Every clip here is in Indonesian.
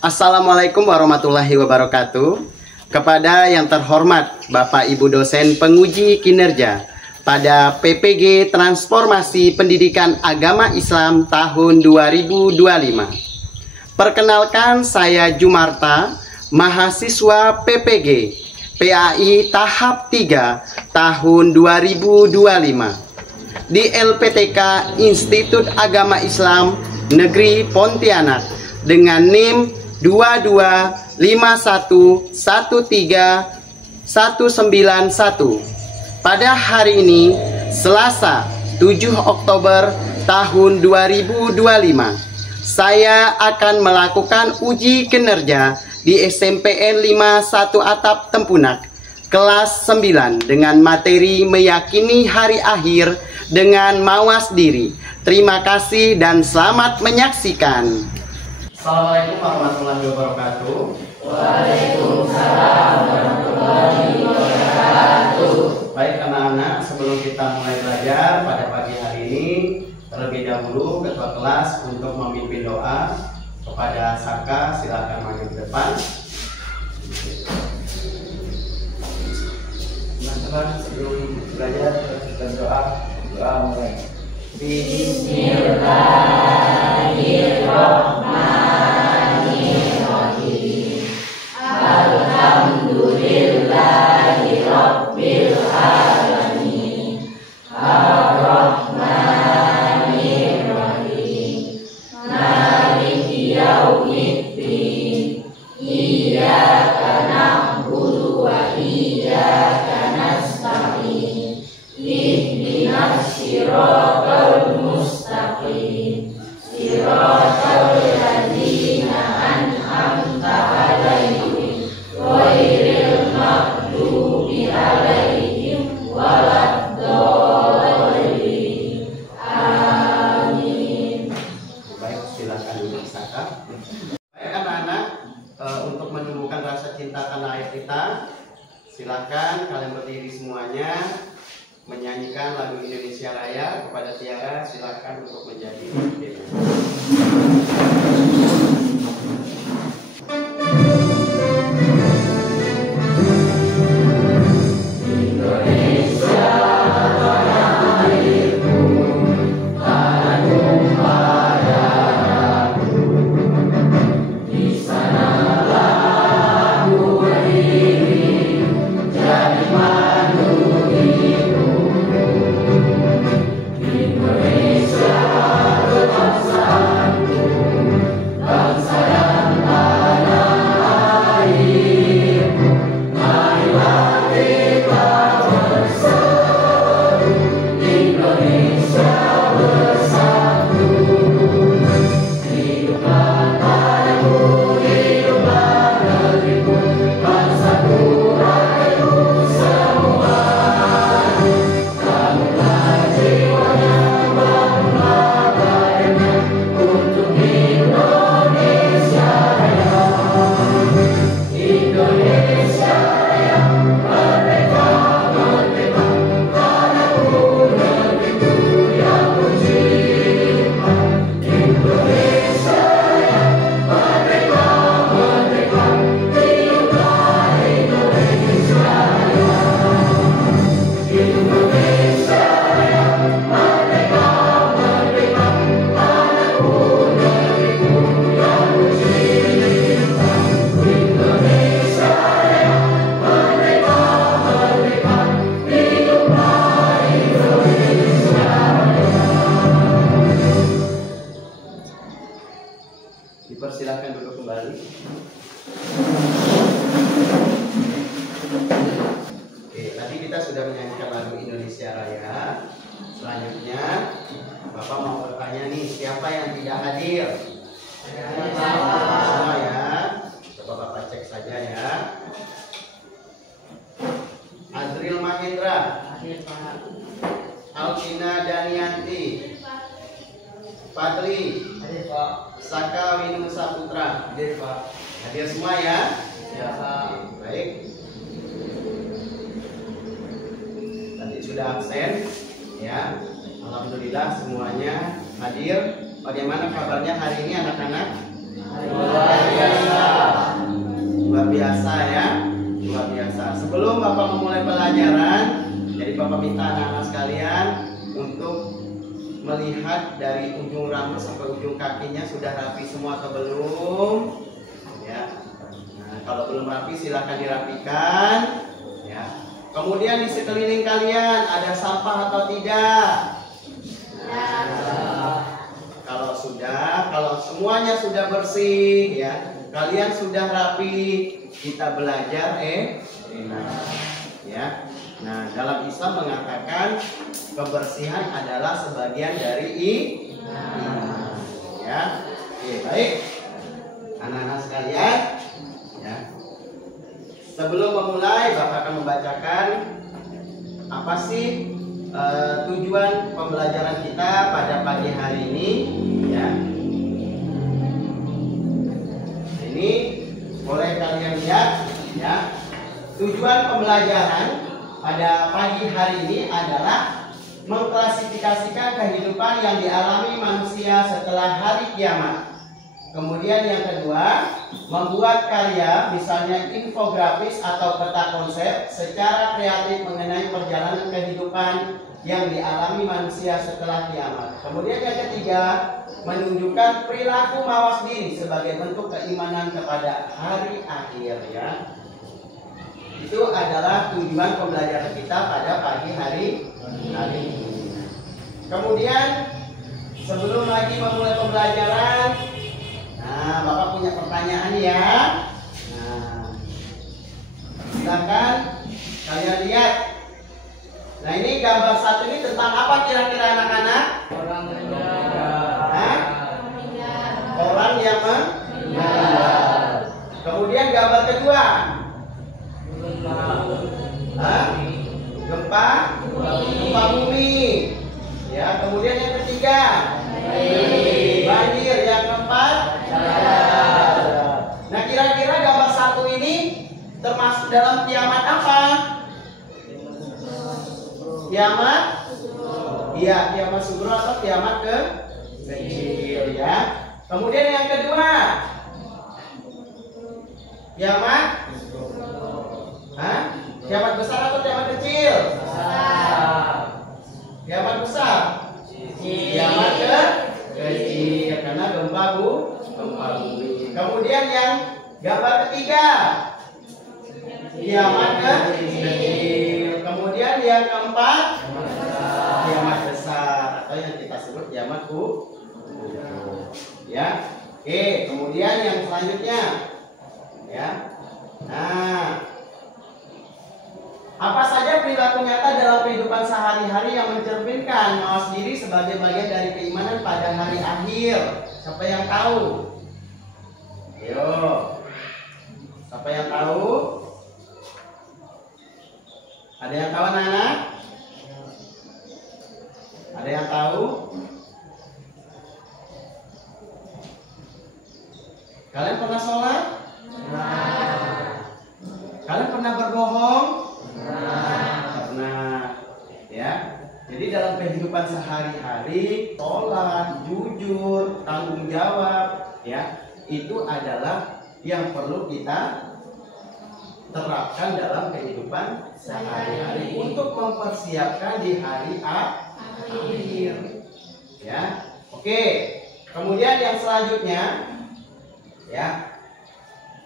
Assalamualaikum warahmatullahi wabarakatuh. Kepada yang terhormat Bapak Ibu dosen penguji kinerja pada PPG Transformasi Pendidikan Agama Islam tahun 2025. Perkenalkan, saya Jumarta, mahasiswa PPG PAI tahap 3 tahun 2025 di LPTK Institut Agama Islam Negeri Pontianak dengan NIM 2251139191. Pada hari ini, Selasa 7 Oktober tahun 2025, saya akan melakukan uji kinerja di SMPN 51 Atap Tempunak, kelas 9 dengan materi meyakini hari akhir dengan mawas diri. Terima kasih dan selamat menyaksikan. Assalamualaikum warahmatullahi wabarakatuh. Waalaikumsalam warahmatullahi wabarakatuh. Baik anak-anak, sebelum kita mulai belajar pada pagi hari ini, terlebih dahulu ketua kelas untuk memimpin doa. Kepada Saka, silakan maju ke depan. Teman-teman, sebelum belajar kita doa mulai. Bismillahirrahmanirrahim. Alhamdulillahirabbil alamin. Ar-Rahmanir-Rahim. Maliki yaumiddin. Iyyaka na'budu wa iyyaka nasta'in. Ihdinas siratal mustaqim. Siratal ladzina an'amta 'alaihim ghairil maghdubi 'alaihim waladdallin. Amin. Baik, silakan duduk Saka. Baik anak-anak, untuk menumbuhkan rasa cinta tanah air kita, silakan kalian berdiri semuanya, menyanyikan lagu Indonesia Raya. Kepada Tiara, silakan untuk menjadi pemimpin. Dipersilahkan duduk kembali. Oke, tadi kita sudah menyanyikan lagu Indonesia Raya. Selanjutnya, Bapak mau bertanya nih, siapa yang tidak hadir? Semua ya. Coba Bapak cek saja ya. Azril Mahendra, Alvina Danianti, Fadli, Saka Winu Saputra, hadir semua ya? Ya, baik. Tadi sudah absen, ya. Alhamdulillah semuanya hadir. Bagaimana kabarnya hari ini anak-anak? Luar biasa. Luar biasa ya, luar biasa. Sebelum Bapak memulai pelajaran, jadi Bapak minta anak-anak sekalian untuk melihat dari ujung rambut sampai ujung kakinya sudah rapi semua atau belum? Ya. Nah, kalau belum rapi silahkan dirapikan. Ya. Kemudian di sekeliling kalian ada sampah atau tidak? Nah, kalau semuanya sudah bersih, ya, kalian sudah rapi, kita belajar ya. Nah, dalam Islam mengatakan kebersihan adalah sebagian dari iman. Ya. Oke, baik. Anak-anak sekalian, ya. Sebelum memulai, Bapak akan membacakan apa sih tujuan pembelajaran kita pada pagi hari ini, ya. Ini boleh kalian lihat, ya. Tujuan pembelajaran pada pagi hari ini adalah mengklasifikasikan kehidupan yang dialami manusia setelah hari kiamat. Kemudian yang kedua, membuat karya misalnya infografis atau peta konsep secara kreatif mengenai perjalanan kehidupan yang dialami manusia setelah kiamat. Kemudian yang ketiga, menunjukkan perilaku mawas diri sebagai bentuk keimanan kepada hari akhir, ya. Itu adalah tujuan pembelajaran kita pada pagi hari ini. Kemudian sebelum lagi memulai pembelajaran, nah, Bapak punya pertanyaan ya. Nah, silakan kalian lihat. Nah, ini gambar satu ini tentang apa kira-kira anak-anak? Orang meninggal. Orang yang meninggal. Kemudian gambar kedua. Gempa bumi. Ya, kemudian yang ketiga. Banjir. Yang keempat. Nah, kira-kira gambar satu ini termasuk dalam kiamat apa? Kiamat? Iya, kiamat sugro atau kiamat kecil, ya. Kemudian yang kedua, kiamat? Hah? Kiamat besar atau kiamat kecil? Kiamat besar. Kiamat kecil karena gempa bumi. Kemudian yang gambar ketiga, kiamat kecil. Kemudian yang keempat, kiamat besar atau yang kita sebut kiamat ya. Oke, kemudian yang selanjutnya, ya. Nah, apa saja perilaku nyata dalam kehidupan sehari-hari yang mencerminkan mawas diri sebagai bagian dari keimanan pada hari akhir? Siapa yang tahu? Ayo, siapa yang tahu? Ada yang tahu anak-anak? Ada yang tahu? Kalian pernah sholat? Kalian pernah berbohong? Pernah, ya. Jadi dalam kehidupan sehari-hari, sholat, jujur, tanggung jawab, ya, itu adalah yang perlu kita terapkan dalam kehidupan sehari-hari untuk mempersiapkan di hari akhir, ya. Oke. Kemudian yang selanjutnya, ya.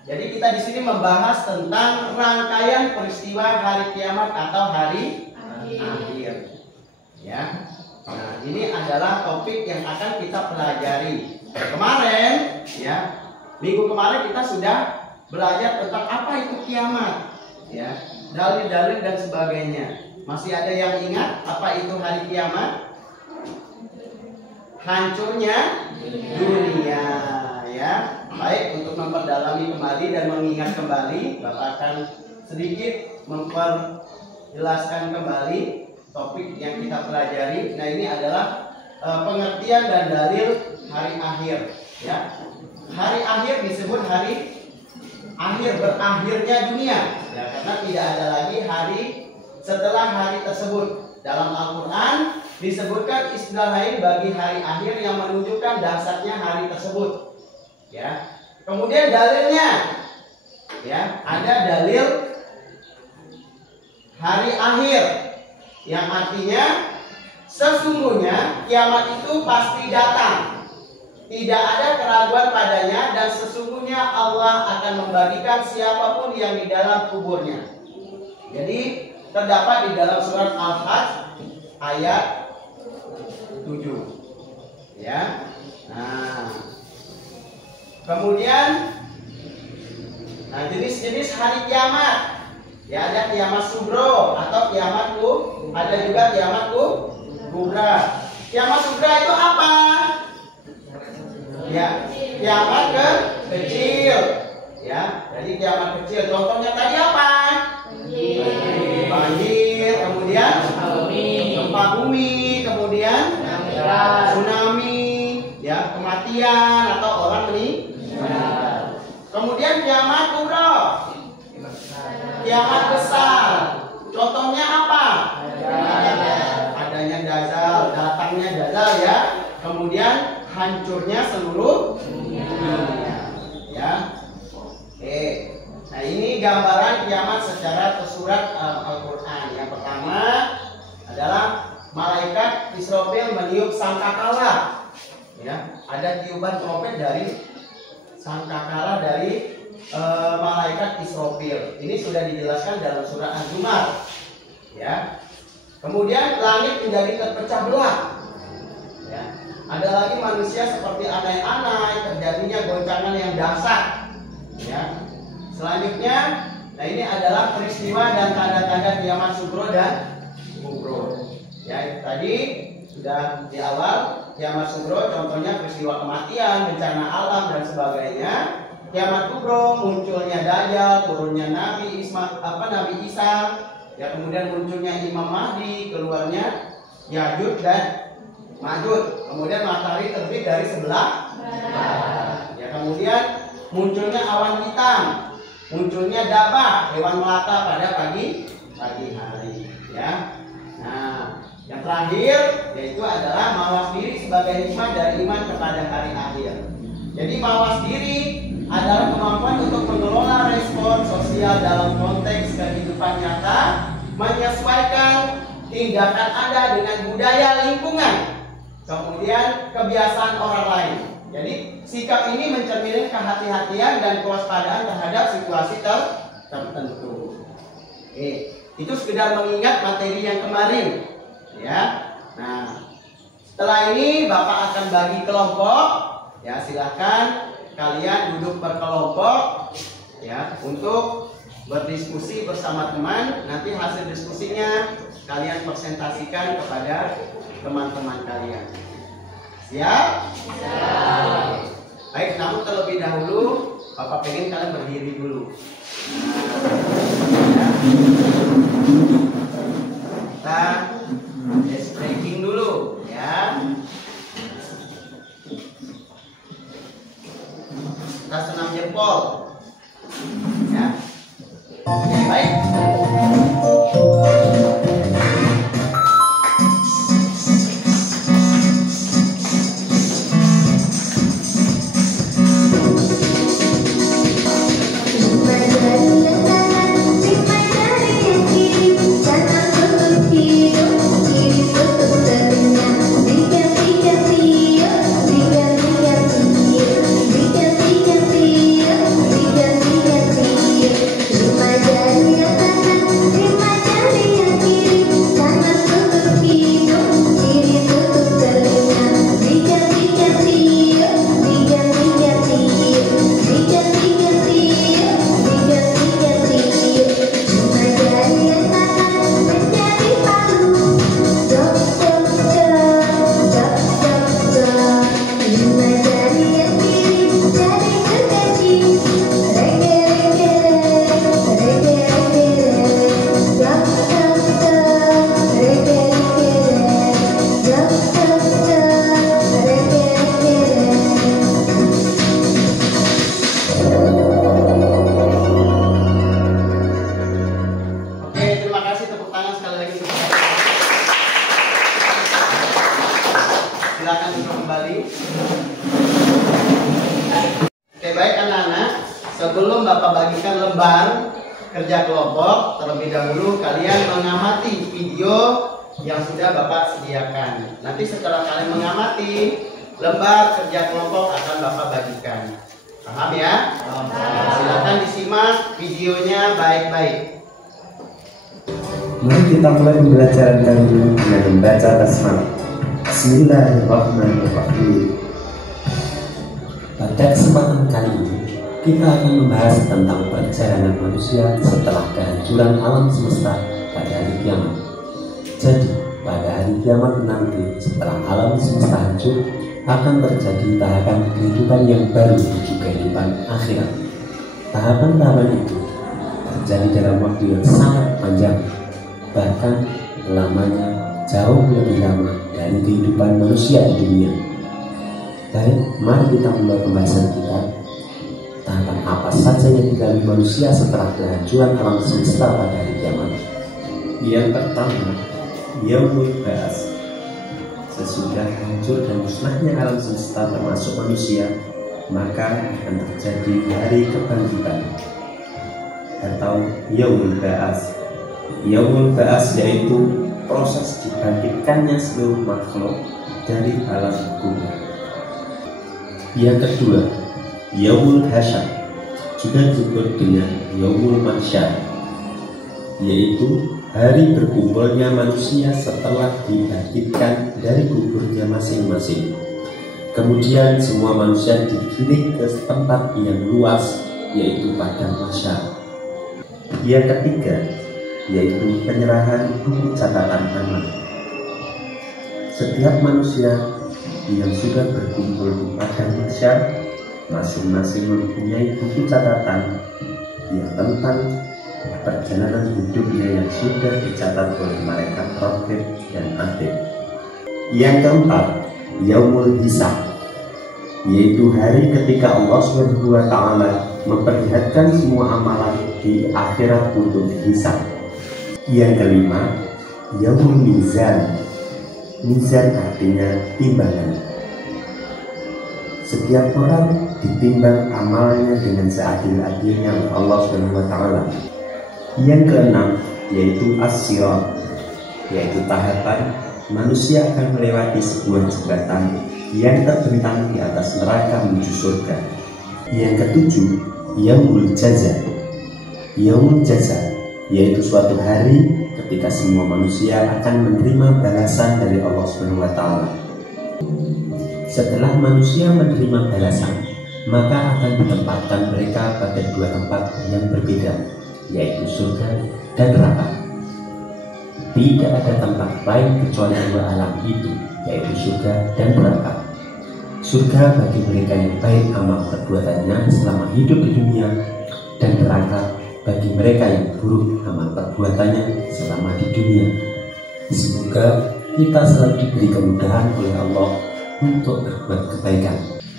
Jadi kita di sini membahas tentang rangkaian peristiwa hari kiamat atau hari akhir. Ya. Nah, ini adalah topik yang akan kita pelajari. Kemarin, ya, minggu kemarin kita sudah belajar tentang apa itu kiamat, ya, dalil-dalil dan sebagainya. Masih ada yang ingat apa itu hari kiamat? Hancurnya dunia, ya. Baik, untuk memperdalami kembali dan mengingat kembali, Bapak akan sedikit memperjelaskan kembali topik yang kita pelajari. Nah, ini adalah pengertian dan dalil hari akhir, ya. Hari akhir disebut hari akhir, berakhirnya dunia, ya, karena tidak ada lagi hari setelah hari tersebut. Dalam Al-Quran disebutkan istilah lain bagi hari akhir yang menunjukkan dasarnya hari tersebut, Ya. Kemudian dalilnya, ya, ada dalil hari akhir, yang artinya sesungguhnya kiamat itu pasti datang. Tidak ada keraguan padanya, dan sesungguhnya Allah akan membagikan siapapun yang di dalam kuburnya. Jadi terdapat di dalam surat Al-Hajj ayat 7. Ya. Nah, kemudian jenis-jenis hari kiamat. Ya, ada kiamat sugro atau kiamat ada juga kiamat kubra. Kiamat kubra itu apa? Ya, kiamat kecil. Ya, jadi kiamat kecil. Contohnya tadi apa? Banjir, kemudian gempa bumi, kemudian tsunami, ya, kematian atau orang meninggal. Kemudian kiamat kubra, kiamat besar. Contohnya apa? Adanya dajjal, datangnya dajjal, ya. Kemudian hancurnya seluruh dunia. Ya. Oke. Nah, ini gambaran kiamat secara tersurat Al-Qur'an. Yang pertama adalah malaikat Israfil meniup sangkakala. Ya, ada tiupan trompet dari sangkakala dari malaikat Israfil. Ini sudah dijelaskan dalam surah Az-Zumar. Ya. Kemudian langit menjadi terpecah belah. Ya. Ada lagi manusia seperti anai-anai, terjadinya goncangan yang dahsyat. Ya. Selanjutnya, nah ini adalah peristiwa dan tanda-tanda kiamat sugro dan kubro. Ya, tadi sudah di awal kiamat sugro, contohnya peristiwa kematian, bencana alam dan sebagainya. Kiamat kubro, munculnya Dajjal, turunnya Nabi Isa, ya, kemudian munculnya Imam Mahdi, keluarnya Ya'juj dan Ma'juj. Kemudian matahari terbit dari sebelah barat. Ya, kemudian munculnya awan hitam, munculnya dabah, hewan melata pada pagi hari. Ya. Nah, yang terakhir yaitu adalah mawas diri sebagai hikmah dari iman kepada hari akhir. Jadi mawas diri adalah kemampuan untuk mengelola respon sosial dalam konteks kehidupan nyata, menyesuaikan tindakan Anda dengan budaya lingkungan, kemudian kebiasaan orang lain. Jadi sikap ini mencerminkan kehati-hatian dan kewaspadaan terhadap situasi tertentu. Itu sekedar mengingat materi yang kemarin, ya. Nah, setelah ini Bapak akan bagi kelompok, ya, silahkan kalian duduk berkelompok, ya, untuk berdiskusi bersama teman. Nanti hasil diskusinya kalian presentasikan kepada teman-teman kalian. Siap? Siap. Baik, namun terlebih dahulu Bapak pengen kalian berdiri dulu. Ya. Kita ice breaking dulu, ya. Kita senam jempol. Ya. Oke, baik. Thank you. sebelum Bapak bagikan lembar kerja kelompok, terlebih dahulu kalian mengamati video yang sudah Bapak sediakan. Nanti setelah kalian mengamati, lembar kerja kelompok akan Bapak bagikan. Paham ya? Silakan disimak videonya baik-baik. Mari kita mulai pembelajaran kali ini dengan membaca basmalah. Bismillahirrahmanirrahim. Pada kesempatan kali ini kita akan membahas tentang perjalanan manusia setelah kehancuran alam semesta pada hari kiamat. Jadi, pada hari kiamat nanti setelah alam semesta hancur akan terjadi tahapan kehidupan yang baru menuju kehidupan akhirat. Tahapan-tahapan itu terjadi dalam waktu yang sangat panjang, bahkan lamanya jauh lebih lama dari kehidupan manusia di dunia. Baik, mari kita mulai pembahasan kita. Tahapan apa saja yang dilalui manusia setelah kehancuran alam semesta pada hari kiamat? Yang pertama, Yaumul Ba'ats. Sesudah hancur dan musnahnya alam semesta termasuk manusia, maka akan terjadi hari kebangkitan atau Yaumul Ba'ats. Yaumul Ba'ats yaitu proses dibangkitkannya seluruh makhluk dari alam kubur. Yang kedua, Yaumul Hasyar, juga disebut dengan Yaumul Mahsyar, yaitu hari berkumpulnya manusia setelah dibangkitkan dari kuburnya masing-masing. Kemudian semua manusia digiring ke tempat yang luas, yaitu padang mahsyar. Yang ketiga, yaitu penyerahan buku catatan amal. Setiap manusia yang sudah berkumpul di padang mahsyar masing-masing mempunyai buku catatan yang tentang perjalanan hidupnya yang sudah dicatat oleh malaikat raqib dan atid. Yang keempat, Yaumul Hisab, yaitu hari ketika Allah SWT memperlihatkan semua amalan di akhirat untuk dihisab. Yang kelima, Yaumul Mizan. Mizan artinya timbangan. Setiap orang ditimbang amalnya dengan seadil-adilnya oleh Allah SWT. Yang keenam, yaitu As-Sirat, yaitu tahapan manusia akan melewati sebuah jembatan yang terbentang di atas neraka menuju surga. Yang ketujuh, Yaumul Jaza. Yaumul Jaza yaitu suatu hari ketika semua manusia akan menerima balasan dari Allah SWT. Setelah manusia menerima balasan, maka akan ditempatkan mereka pada dua tempat yang berbeda, yaitu surga dan neraka. Tidak ada tempat lain kecuali dua alam itu, yaitu surga dan neraka. Surga bagi mereka yang baik amal perbuatannya selama hidup di dunia, dan neraka bagi mereka yang buruk amal perbuatannya selama di dunia. Semoga kita selalu diberi kemudahan oleh Allah untuk berbuat kebaikan.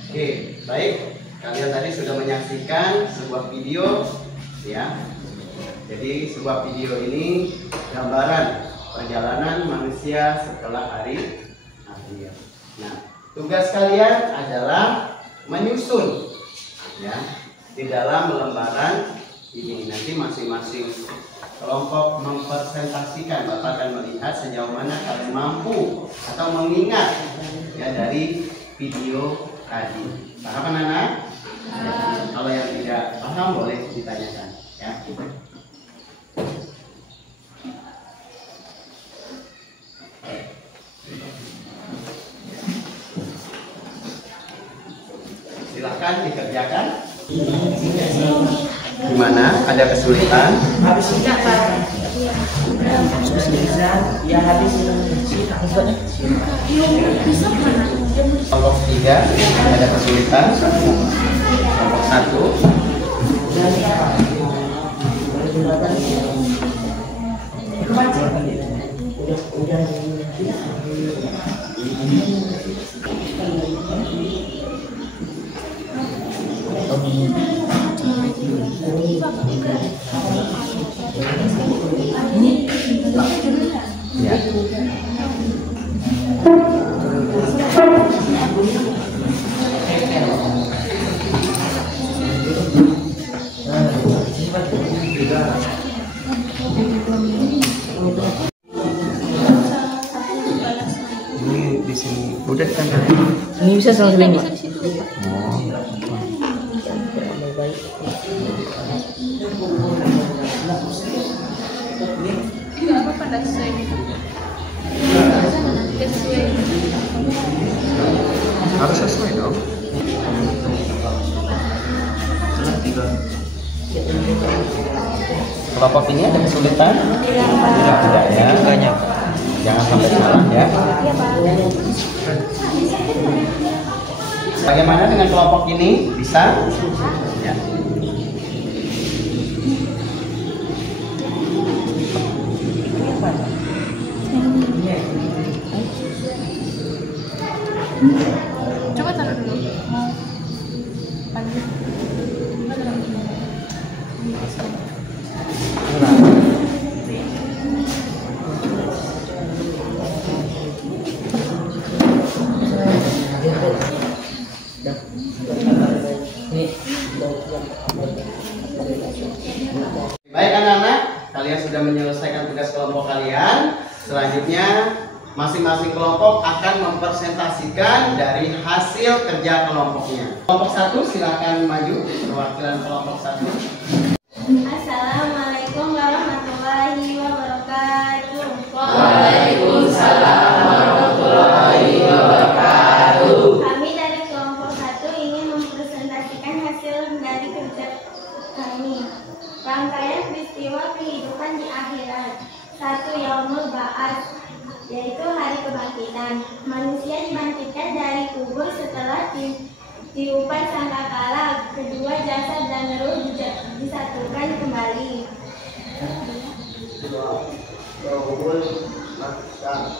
Oke, baik. Kalian tadi sudah menyaksikan sebuah video, ya. Jadi sebuah video ini gambaran perjalanan manusia setelah hari akhir. Nah, tugas kalian adalah menyusun, ya, di dalam lembaran ini. Nanti masing-masing kelompok mempresentasikan. Bapak akan melihat sejauh mana kalian mampu atau mengingat, ya, dari video tadi. Paham anak-anak? Kalau yang tidak paham boleh ditanyakan, ya. Silakan dikerjakan. Gimana? Ada kesulitan? Habis enggak, Pak? Ya habis. Kelompok 3 ada kesulitan. Kelompok 1. Ya. Bisa selang-seling, Pak. Enggak apa-apa, enggak sesuai gitu. Harus sesuai dong. Kelompok ini ada kesulitan? Tidak ya. Banyak. Jangan sampai salah ya. Bagaimana dengan kelompok ini? Bisa? Ya. Coba taruh dulu. Mau panggil. Coba taruh dulu. Baik anak-anak, kalian sudah menyelesaikan tugas kelompok kalian. Selanjutnya masing-masing kelompok akan mempresentasikan dari hasil kerja kelompoknya. Kelompok 1 silakan maju, perwakilan kelompok 1. Assalamualaikum warahmatullahi wabarakatuh. Waalaikumsalam warahmatullahi wabarakatuh. Kami dari kelompok 1 ingin mempresentasikan hasil dari kerja kami. Rangkaian peristiwa kehidupan di akhirat. 1. Yaumul Ba'ats, yaitu hari kebangkitan. Manusia dibangkitkan dari kubur setelah tiupan sangkakala. 2. Jasad dan ruh disatukan kembali. 2. Yaumul Mahsyar,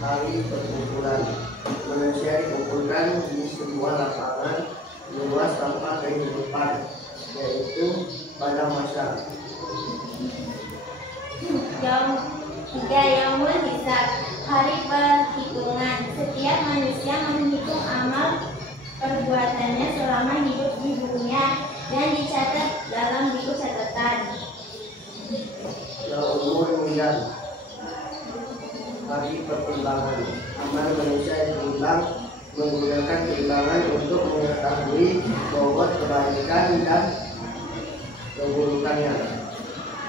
hari perkumpulan. Manusia dikumpulkan di sebuah lapangan luas tanpa kehidupan, yaitu pada masa. 3. Yaumul Hisab, hari perhitungan. Setiap manusia menghitung amal perbuatannya selama hidup di dunia dan dicatat dalam buku catatan. Yaumul Mizan, hari pertimbangan. Amal manusia ditimbang menggunakan timbangan untuk mengetahui bobot kebaikan dan keburukannya.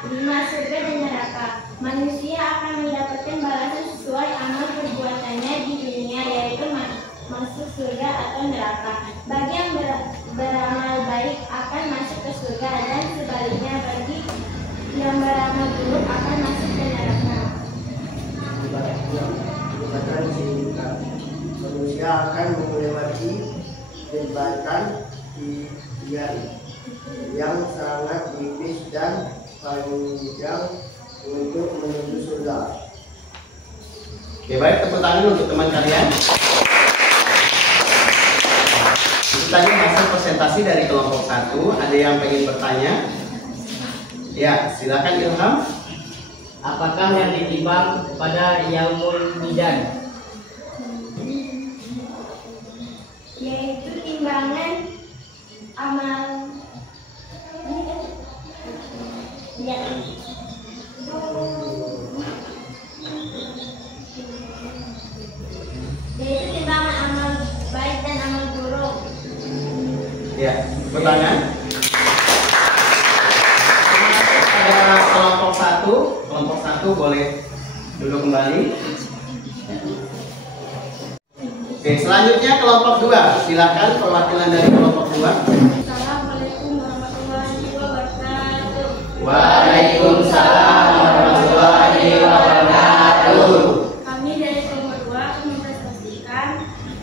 5. Surga dan neraka, manusia akan mendapatkan balasan sesuai amal perbuatannya di dunia, yaitu masuk surga atau neraka. Bagi yang beramal baik akan masuk ke surga, dan sebaliknya bagi yang beramal buruk akan masuk ke neraka. Jembatan singkat, manusia akan melewati jembatan yang sangat tipis dan panjang untuk menuju surga. Oke, baik, tepuk tangan untuk teman kalian. Itu tadi hasil presentasi dari kelompok 1. Ada yang pengen bertanya? Ya, silakan Ilham. Apakah yang ditimbang pada Yaumul Mizan? Yaitu timbangan amal ya. Yaitu timbangan amal baik dan amal buruk. Ya, pertanyaan. Ada kelompok 1 boleh duduk kembali. Oke, selanjutnya kelompok 2. Silakan perwakilan dari kelompok 2. Assalamualaikum warahmatullahi wabarakatuh. Waalaikumsalam warahmatullahi wabarakatuh. Kami dari kelompok 2 akan mempresentasikan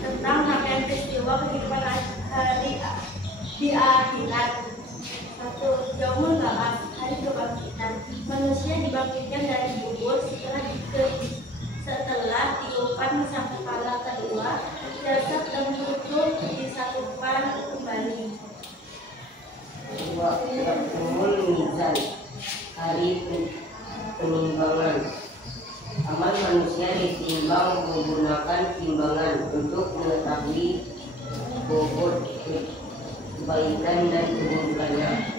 tentang rangkaian peristiwa kehidupan hari di akhirat. 1. Yaumul Ba'ats, hari kebangkitan. Manusia dibangkitkan dari kubur setelah tiupan sangkakala. 2. Jasad dan tubuh disatukan kembali. 2. Yaumul Mizan, hari penimbangan. Amal manusia ditimbang menggunakan timbangan untuk mengetahui bobot kebaikan dan keburukannya.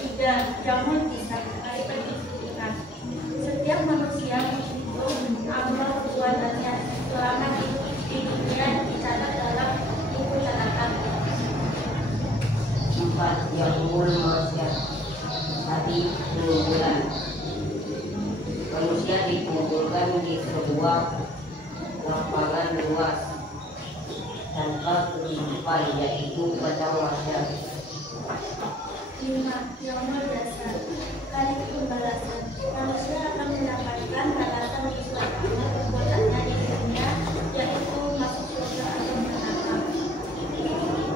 3. Yaumul Hisab, hari perhitungan. Setiap manusia menghitung amal perbuatannya selama hidup di dunia dicatat yaumul manusia hari bulan. Manusia dikumpulkan di sebuah lapangan luas tanpa kehidupan, yaitu padang mahsyar. 5. Yaumul jasad, hari pembalasan. Manusia akan mendapatkan balasan sesuai perbuatannya di dunia, yaitu masuk surga atau neraka.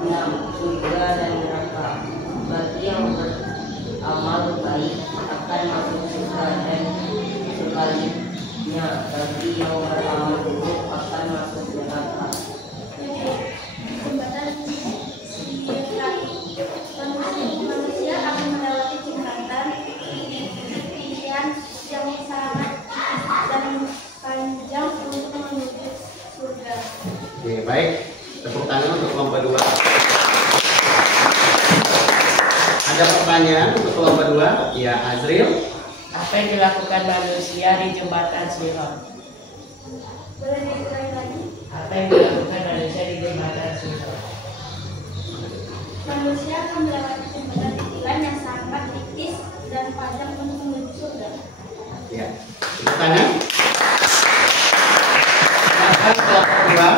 6. Surga dan neraka. Bagi yang beramal baik akan masuk surga, dan sebaliknya bagi yang beramal buruk akan masuk neraka. 7. Jembatan sirat. Manusia akan melewati jembatan yang sangat dan panjang untuk menuju surga. Oke, baik. Tepuk tangan untuk kelompok 2. Ada pertanyaan untuk kelompok 2? Ya, Azril. Apa yang dilakukan manusia di jembatan Sirat? Boleh diulangi lagi? Apa yang dilakukan manusia di jembatan Sirat? Manusia akan melewati jembatan titilan yang sangat tipis dan panjang untuk menuju surga. Ya, tepuk tangan. Silakan kelompok 2.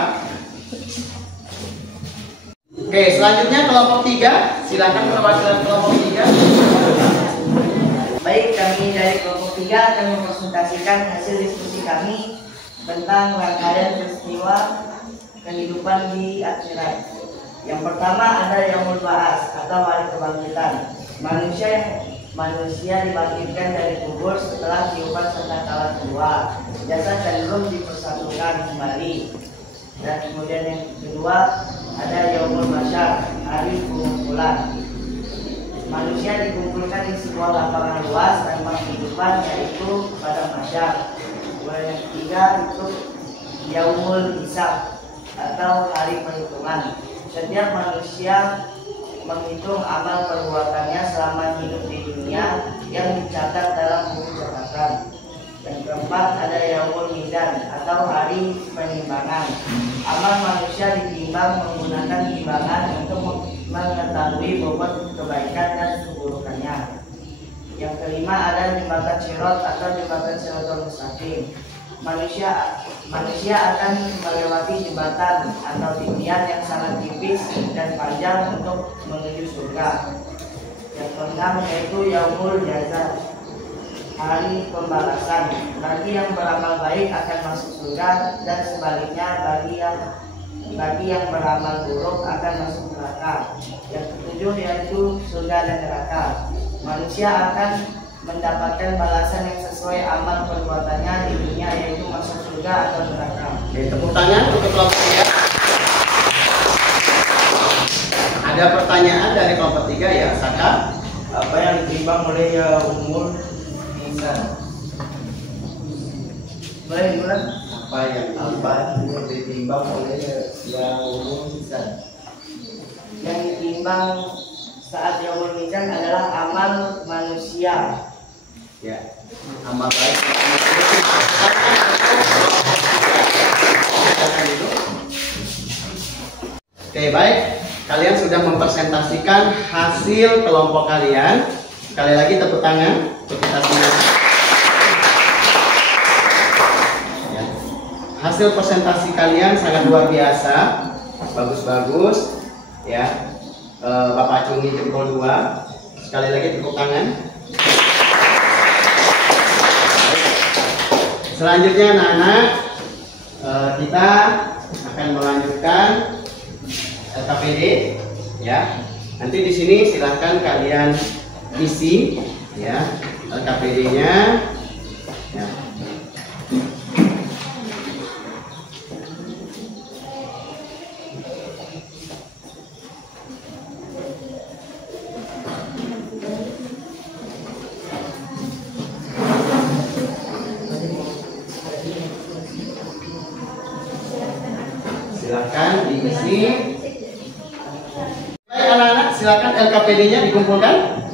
Oke, selanjutnya kelompok 3. Silakan perwakilan kelompok 3. Baik, kami dari kelompok 3 akan mempresentasikan hasil diskusi kami tentang rangkaian peristiwa kehidupan di akhirat. Yang pertama ada yaumul ba'ats atau hari kebangkitan. Manusia dibangkitkan dari kubur setelah tiupan sangkakala kedua. Jasad cenderung dipersatukan kembali. Dan kemudian yang kedua ada yaumul mahsyar, hari pengumpulan. Manusia dikumpulkan di sebuah lapangan luas tanpa kehidupan, yaitu padang mahsyar. Kemudian yang ketiga itu yaumul hisab atau hari perhitungan. Setiap manusia menghitung amal perbuatannya selama hidup di dunia yang dicatat dalam buku catatan. Yang keempat ada yaumul mizan atau hari penimbangan. Amal manusia ditimbang menggunakan timbangan untuk mengetahui bobot kebaikan dan keburukannya. Yang kelima ada jembatan sirat atau jembatan siratul mustaqim. Manusia akan melewati jembatan atau titian yang sangat tipis dan panjang untuk menuju surga. Yang keenam yaitu yaumul jaza, hari pembalasan. Bagi yang beramal baik akan masuk surga, dan sebaliknya bagi yang beramal buruk akan masuk neraka. Yang ketujuh yaitu surga dan neraka. Manusia akan mendapatkan balasan yang sesuai amal perbuatannya di dunia, yaitu masuk surga atau neraka. Oke, tepuk tangan untuk kelompok 3. Ada pertanyaan dari kelompok 3 ya, Saka? Apa yang ditimbang oleh yaumul mizan? Boleh diulang? Apa yang ditimbang oleh yaumul mizan? Yang ditimbang saat yaumul mizan adalah amal manusia. ya, amal baik. Oke, baik. Kalian sudah mempresentasikan hasil kelompok kalian. Sekali lagi tepuk tangan untuk kita semua. Ya. Hasil presentasi kalian sangat luar biasa, bagus-bagus. Ya, Bapak acungi jempol 2. Sekali lagi tepuk tangan. Selanjutnya anak-anak, kita akan melanjutkan LKPD, ya. Nanti di sini silahkan kalian isi, ya, LKPD-nya. Ya. Silakan diisi. Baik anak-anak, silakan LKPD-nya dikumpulkan.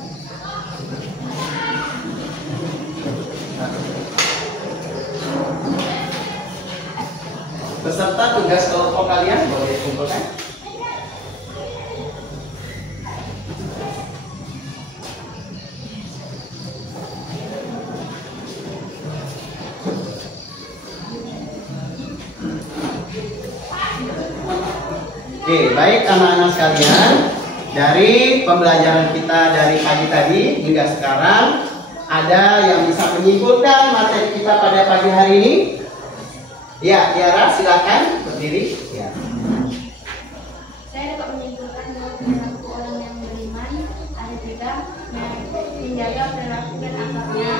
Beserta tugas kelompok kalian boleh dikumpulkan. Oke, baik anak-anak sekalian, dari pembelajaran kita dari pagi tadi hingga sekarang, ada yang bisa menyimpulkan materi kita pada pagi hari ini? Ya, Tiara, silakan berdiri. Ya. Saya dapat menyimpulkan bahwa perilaku orang yang beriman ada juga menjaga perilaku dan akhlaknya,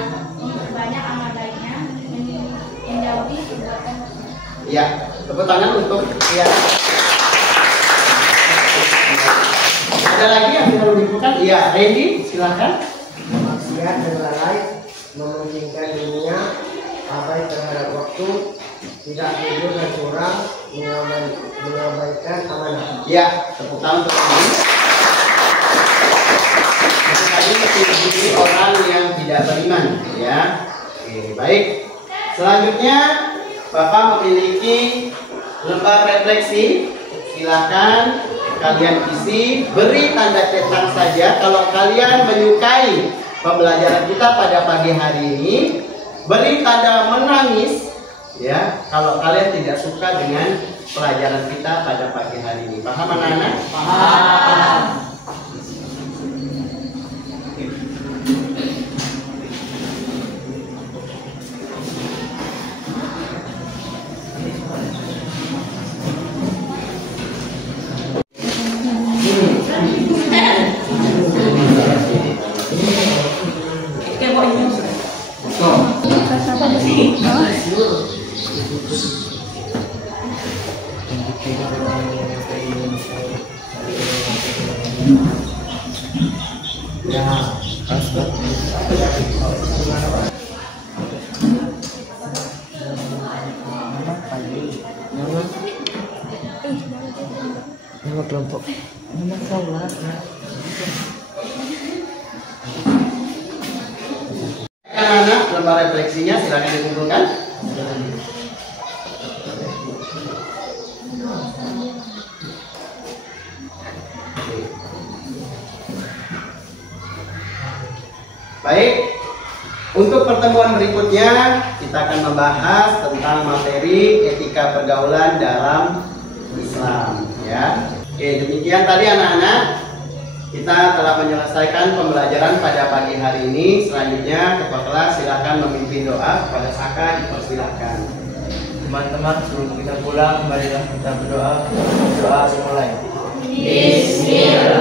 memperbanyak amal baiknya, menjauhi perbuatan. Ya, tepuk tangan untuk Tiara. Ada lagi yang bisa menyimpulkan? Iya, Randy, silakan. Maksiat dan lalai, mementingkan dunia, abai terhadap waktu, tidak jujur dan curang, mengabaikan amanah. Ya, tepuk tangan untuk ini. Tadi menjadi orang yang tidak beriman, ya. Oke, baik. Selanjutnya, Bapak memiliki lembar refleksi. Silakan kalian isi, beri tanda centang saja kalau kalian menyukai pembelajaran kita pada pagi hari ini. Beri tanda menangis ya kalau kalian tidak suka dengan pelajaran kita pada pagi hari ini. Paham anak-anak? Paham. Nama kelompok. Nama sholat. Anak-anak, lembar refleksinya silakan dikumpulkan. Baik, untuk pertemuan berikutnya kita akan membahas tentang materi etika pergaulan dalam Islam, ya. Oke, demikian tadi anak-anak. Kita telah menyelesaikan pembelajaran pada pagi hari ini. Selanjutnya ketua kelas silakan memimpin doa kepada Saka, dipersilakan. Teman-teman, sebelum kita pulang, marilah kita berdoa. Doa dimulai. Bismillah.